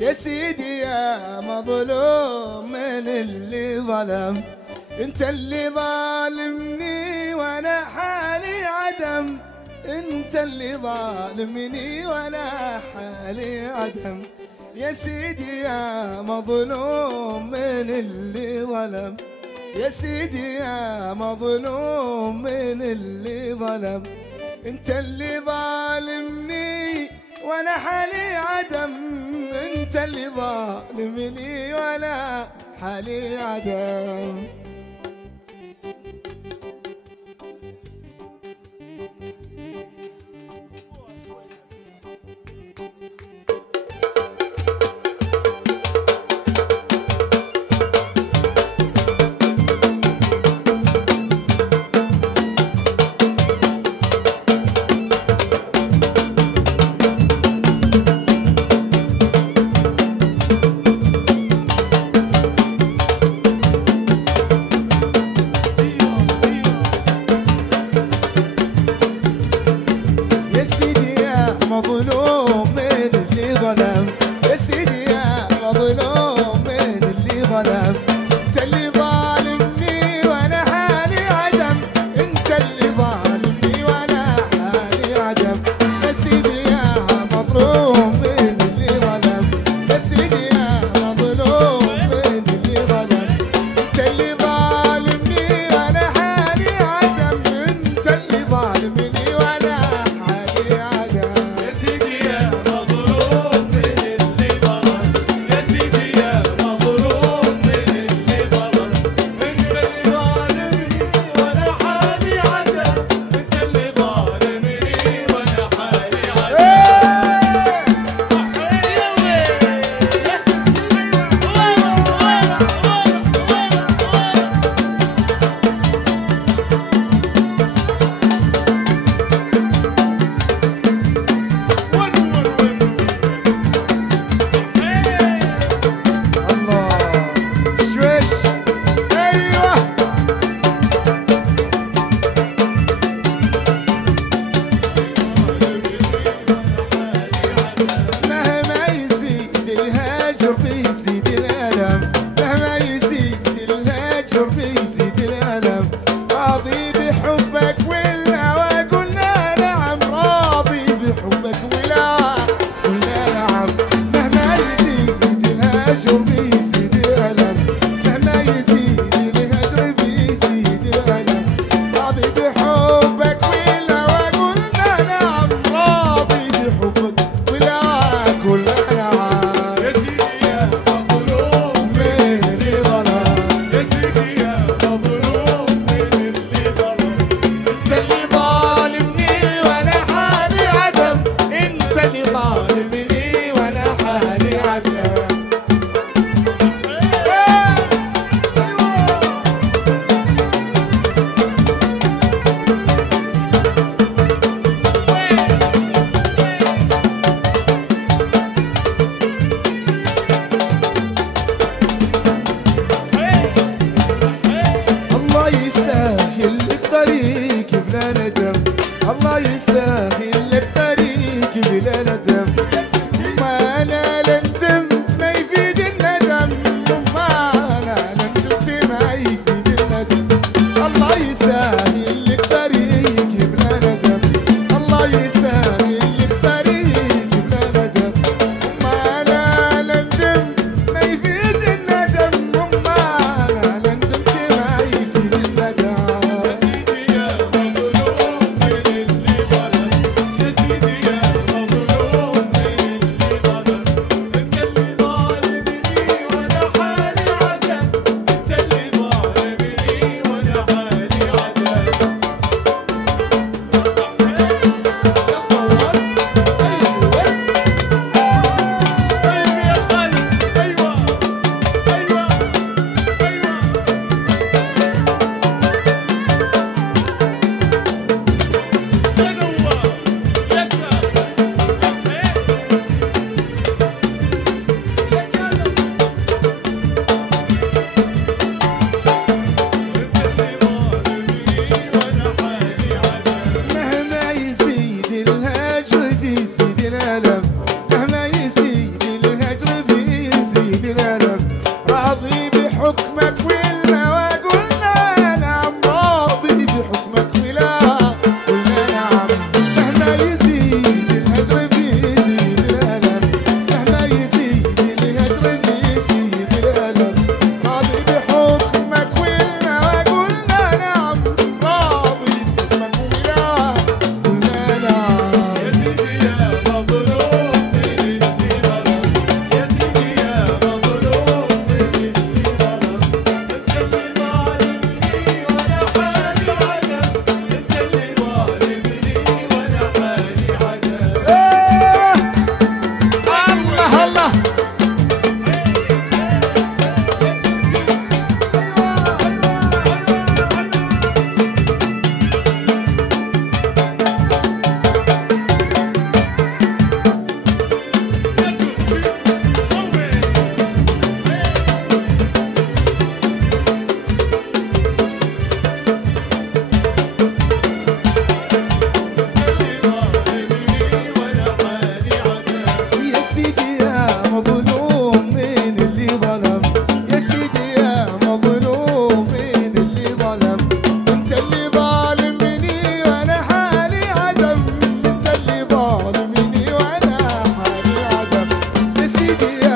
يا سيدي يا مظلوم من اللي ظلم، انت اللي ظالمني وانا حالي عدم، انت اللي ظالمني وانا حالي عدم. يا سيدي يا مظلوم من اللي ظلم، يا سيدي يا مظلوم من اللي ظلم، انت اللي ظالمني وانا حالي عدم، انت اللي ظالمني وانا حالي عدم. يا سيدي يا مظلوم من اللي ظلم، يا سيدي يا مظلوم من اللي ظلم، انت اللي ظالمني وانا حالي عدم، انت اللي ظالمني وانا حالي عدم. يا سيدي يا مظلوم من اللي ظلم، يا سيدي يا مظلوم من اللي ظلم، انت اللي ظالمني وانا حالي عدم، انت اللي ظالمني وانا سيدي